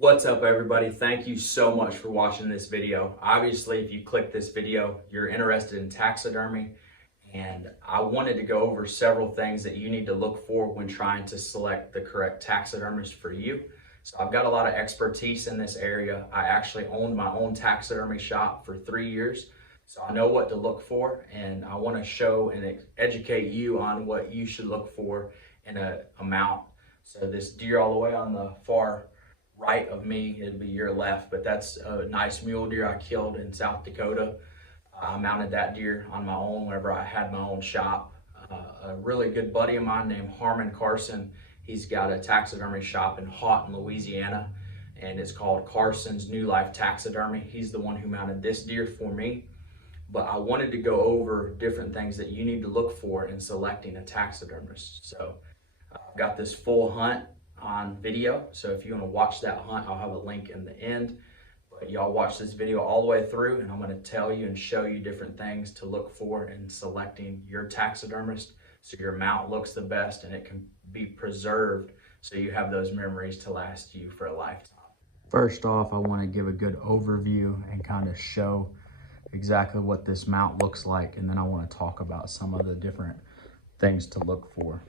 What's up, everybody? Thank you so much for watching this video. Obviously, if you click this video, you're interested in taxidermy, and I wanted to go over several things that you need to look for when trying to select the correct taxidermist for you. So I've got a lot of expertise in this area. I actually owned my own taxidermy shop for 3 years, so I know what to look for, and I want to show and educate you on what you should look for in a mount. So this deer all the way on the far right of me, it'd be your left, but that's a nice mule deer I killed in South Dakota. I mounted that deer on my own whenever I had my own shop. A really good buddy of mine named Harmon Carson, he's got a taxidermy shop in Houghton, Louisiana, and it's called Carson's New Life Taxidermy. He's the one who mounted this deer for me, but I wanted to go over different things that you need to look for in selecting a taxidermist. So I've got this full hunt on video, so if you want to watch that hunt, I'll have a link in the end. But y'all watch this video all the way through, and I'm going to tell you and show you different things to look for in selecting your taxidermist so your mount looks the best and it can be preserved so you have those memories to last you for a lifetime. First off, I want to give a good overview and kind of show exactly what this mount looks like, and then I want to talk about some of the different things to look for.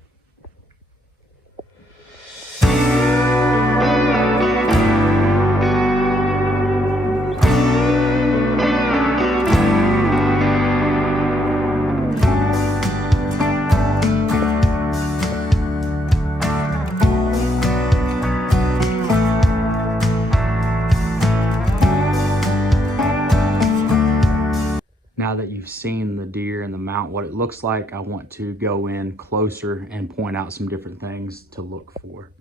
Now that you've seen the deer and the mount, what it looks like, I want to go in closer and point out some different things to look for.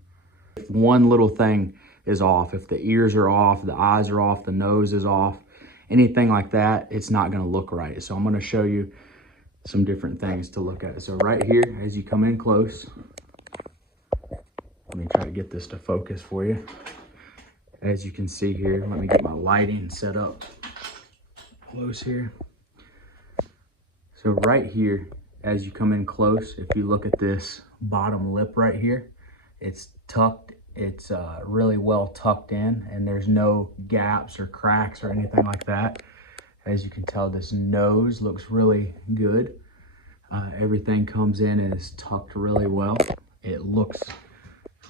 If one little thing is off, if the ears are off, the eyes are off, the nose is off, anything like that, it's not going to look right. So I'm going to show you some different things to look at. So right here, as you come in close, let me try to get this to focus for you. As you can see here, let me get my lighting set up close here. So right here, as you come in close, if you look at this bottom lip right here, it's tucked, it's really well tucked in, and there's no gaps or cracks or anything like that. As you can tell, this nose looks really good. Everything comes in and is tucked really well. It looks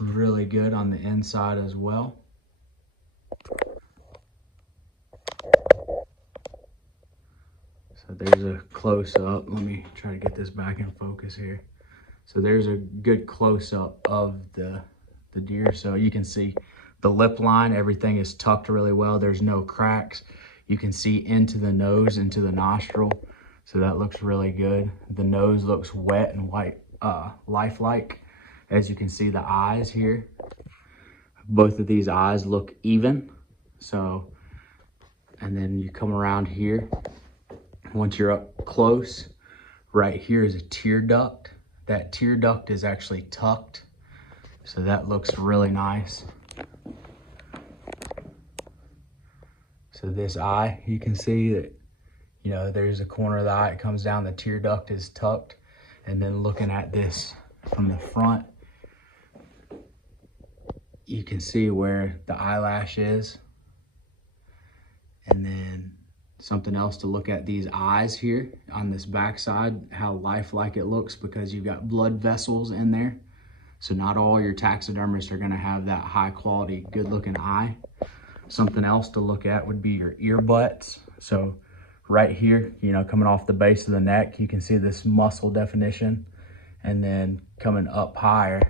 really good on the inside as well. So there's a close-up. Let me try to get this back in focus here. So there's a good close-up of the deer. So you can see the lip line, everything is tucked really well. There's no cracks. You can see into the nose, into the nostril. So that looks really good. The nose looks wet and white, lifelike. As you can see, the eyes here, both of these eyes look even. So, and then you come around here. Once you're up close, right here is a tear duct. That tear duct is actually tucked, so that looks really nice. So this eye, you can see that, you know, there's a corner of the eye, it comes down, the tear duct is tucked. And then looking at this from the front, you can see where the eyelash is. And then something else to look at, these eyes here on this backside, how lifelike it looks because you've got blood vessels in there. So not all your taxidermists are going to have that high quality, good looking eye. Something else to look at would be your ear butts. So right here, you know, coming off the base of the neck, you can see this muscle definition. And then coming up higher,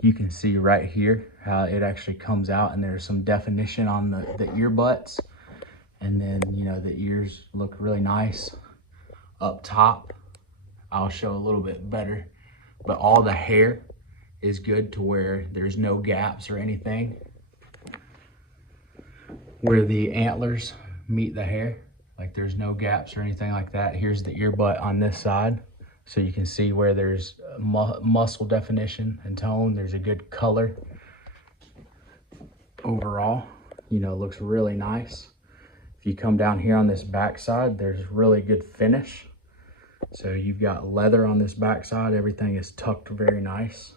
you can see right here how it actually comes out, and there's some definition on the ear butts. And then, you know, the ears look really nice. Up top, I'll show a little bit better, but all the hair is good to where there's no gaps or anything. Where the antlers meet the hair, like there's no gaps or anything like that. Here's the ear butt on this side. So you can see where there's muscle definition and tone. There's a good color. Overall, you know, looks really nice. If you come down here on this backside, there's really good finish. So you've got leather on this backside. Everything is tucked very nice.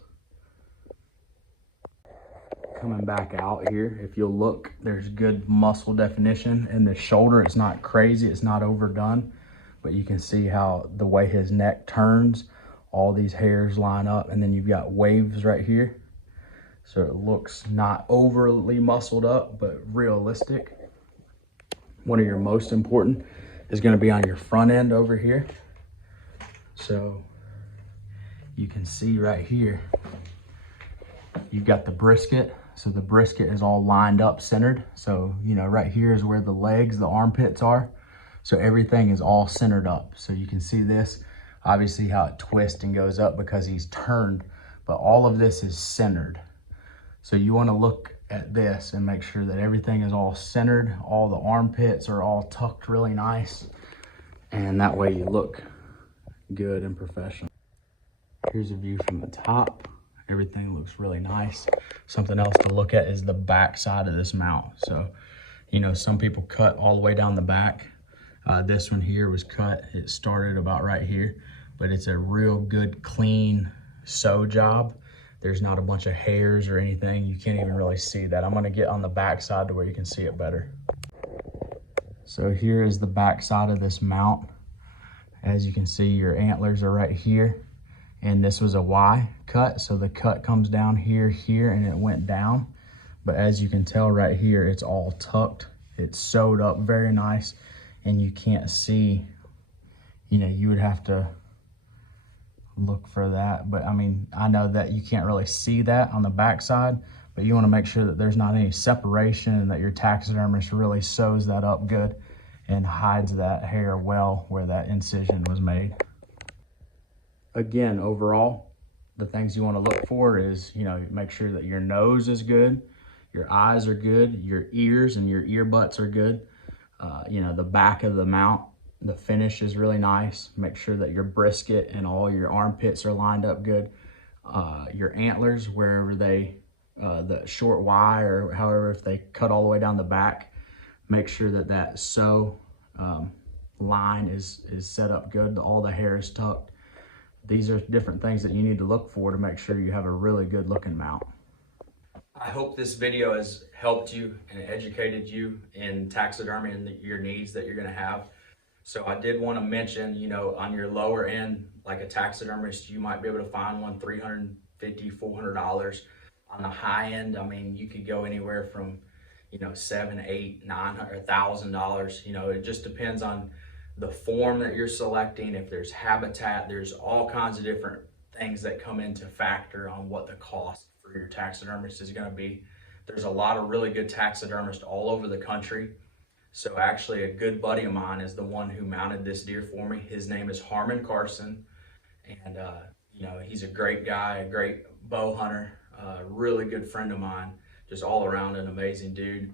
coming back out here, if you'll look, there's good muscle definition in the shoulder. It's not crazy, it's not overdone, but you can see how the way his neck turns, all these hairs line up, and then you've got waves right here. So it looks not overly muscled up, but realistic. One of your most important is going to be on your front end over here. So you can see right here, you've got the brisket. So the brisket is all lined up, centered. So, you know, right here is where the legs, the armpits are. So everything is all centered up. So you can see this, obviously how it twists and goes up because he's turned, but all of this is centered. So you want to look at this and make sure that everything is all centered. All the armpits are all tucked really nice. And that way you look good and professional. Here's a view from the top. Everything looks really nice. Something else to look at is the back side of this mount. So, you know, some people cut all the way down the back. This one here was cut. It started about right here, but it's a real good, clean sew job. There's not a bunch of hairs or anything. You can't even really see that. I'm gonna get on the back side to where you can see it better. So here is the back side of this mount. As you can see, your antlers are right here. And this was a Y cut, so the cut comes down here, and it went down. But as you can tell right here, it's all tucked. It's sewed up very nice, and you can't see, you know, you would have to look for that. But I mean, I know that you can't really see that on the back side, but you wanna make sure that there's not any separation and that your taxidermist really sews that up good and hides that hair well where that incision was made. Again, overall, the things you want to look for is, you know, make sure that your nose is good, your eyes are good, your ears and your ear butts are good. You know, the back of the mount, the finish is really nice. Make sure that your brisket and all your armpits are lined up good. Your antlers, wherever they, the short Y or however, if they cut all the way down the back, make sure that that sew line is set up good. All the hair is tucked. These are different things that you need to look for to make sure you have a really good looking mount. I hope this video has helped you and educated you in taxidermy and your needs that you're gonna have. So I did want to mention, you know, on your lower end, like a taxidermist, you might be able to find one $350, $400. On the high end, I mean, you could go anywhere from, you know, $700, $800, $900, $1,000. You know, it just depends on the form that you're selecting. If there's habitat, there's all kinds of different things that come into factor on what the cost for your taxidermist is going to be. There's a lot of really good taxidermists all over the country. So actually a good buddy of mine is the one who mounted this deer for me. His name is Harmon Carson. And, you know, he's a great guy, a great bow hunter, really good friend of mine, just all around an amazing dude.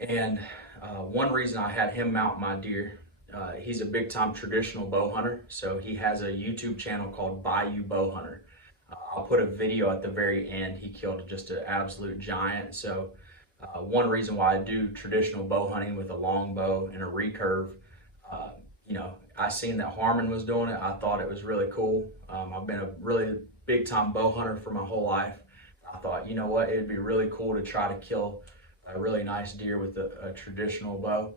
And one reason I had him mount my deer, he's a big time traditional bow hunter. So he has a YouTube channel called Bayou Bow Hunter. I'll put a video at the very end. He killed just an absolute giant. So one reason why I do traditional bow hunting with a long bow and a recurve, you know, I seen that Harmon was doing it. I thought it was really cool. I've been a really big time bow hunter for my whole life. I thought, you know what, it'd be really cool to try to kill a really nice deer with a traditional bow.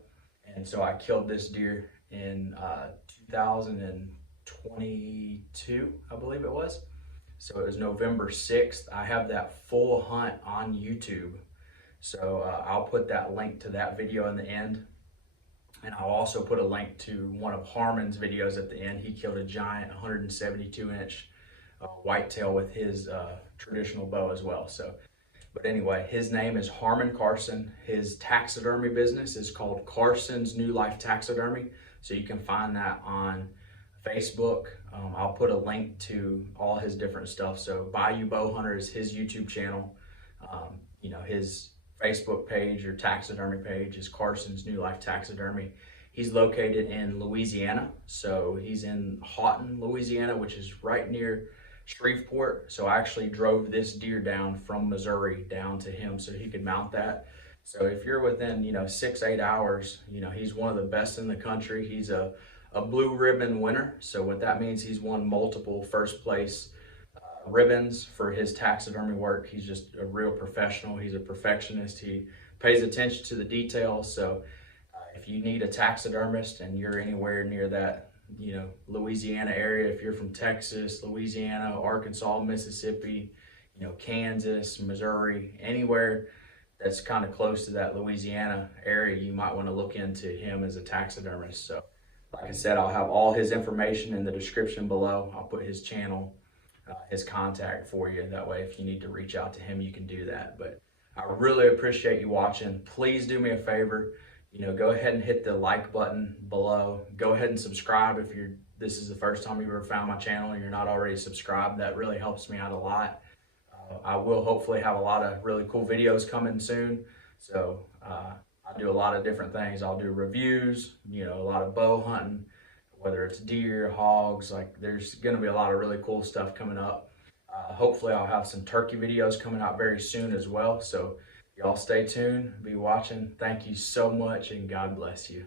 And so I killed this deer in 2022, I believe it was. So it was November 6th. I have that full hunt on YouTube. So I'll put that link to that video in the end. And I'll also put a link to one of Harmon's videos at the end. He killed a giant 172-inch whitetail with his traditional bow as well. So, but anyway, his name is Harmon Carson. His taxidermy business is called Carson's New Life Taxidermy. So you can find that on Facebook. I'll put a link to all his different stuff. So Bayou Bow Hunter is his YouTube channel. You know, his Facebook page or taxidermy page is Carson's New Life Taxidermy. He's located in Louisiana. So he's in Houghton, Louisiana, which is right near Shreveport. So I actually drove this deer down from Missouri down to him so he could mount that. So if you're within, you know, 6-8 hours, you know, he's one of the best in the country. He's a blue ribbon winner. So what that means, he's won multiple first place ribbons for his taxidermy work. He's just a real professional. He's a perfectionist. He pays attention to the details. So if you need a taxidermist and you're anywhere near that, Louisiana area, if you're from Texas, Louisiana, Arkansas, Mississippi, Kansas, Missouri, anywhere that's kind of close to that Louisiana area, you might want to look into him as a taxidermist. So like I said, I'll have all his information in the description below. I'll put his channel, his contact for you. That way, if you need to reach out to him, you can do that. But I really appreciate you watching. Please do me a favor. Go ahead and hit the like button below. Go ahead and subscribe if this is the first time you've ever found my channel and you're not already subscribed. That really helps me out a lot. I will hopefully have a lot of really cool videos coming soon. So I do a lot of different things. I'll do reviews, a lot of bow hunting, whether it's deer, hogs, like there's going to be a lot of really cool stuff coming up. Hopefully I'll have some turkey videos coming out very soon as well. So y'all stay tuned, be watching. Thank you so much and God bless you.